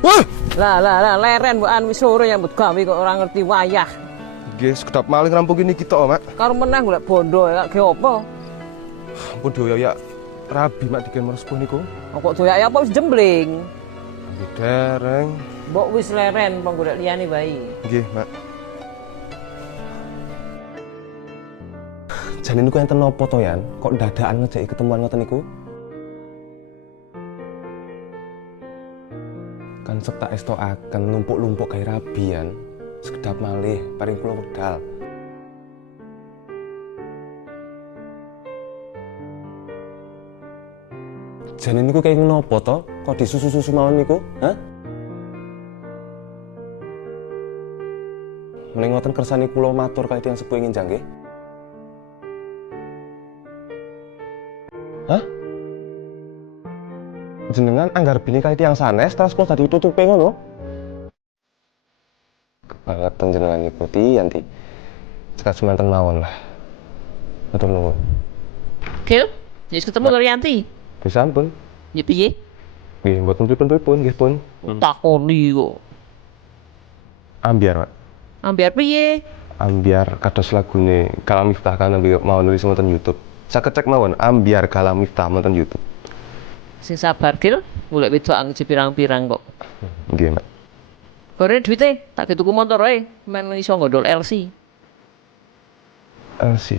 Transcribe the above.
Wah! Lah leren mbokan wis sore nyambut gawe kok ora ngerti wayah. Nggih, sekedap maling rampung ini kita, Mak. Karo meneh golek bondo ya ge opo? Ampun doyak rabi Mak diken merespo niku. Kok doyak apa wis jembling. Nggih, dereng. Mbok wis leren pang golek liyane bae. Nggih, Mak. Jane niku enten napa to, Yan? Kok dadakan ngejeki ketemuan ngoten niku? Kan sekta esto akan numpuk-lumpuk gawe rabian. Sekedap malih paring kula wedal. Jane niku kaya ngopo to? Kok disusu-susu mawon niku? Hah? Mending ngoten kersane kula matur kaya tiyang sepuh ingin janggih. Hah? Jenengan anggar bini kaya tiyang sanes terus kok dadi tutupe ngono? Kebangetan jenengan ikuti yanti. Cekat semanten mawon lah. Matur nuwun. Kil, wis ketemu karo Yanti. Wis sampun. Ya piye? Nggih, mboten pripun-pripun nggih pun. Takoni kok. Ambiar, Mak. Ambiar piye? Ambiar kados lagune Kalam Miftah kan mau nulis wonten YouTube. Saged cek mawon Ambiar Kalam Miftah wonten YouTube. Sing sabar Kil, golek wedok angge pirang-pirang kok. Nggih, Mak. Kore duwite tak tuku motor wae, men iso nggodol LC. Sih.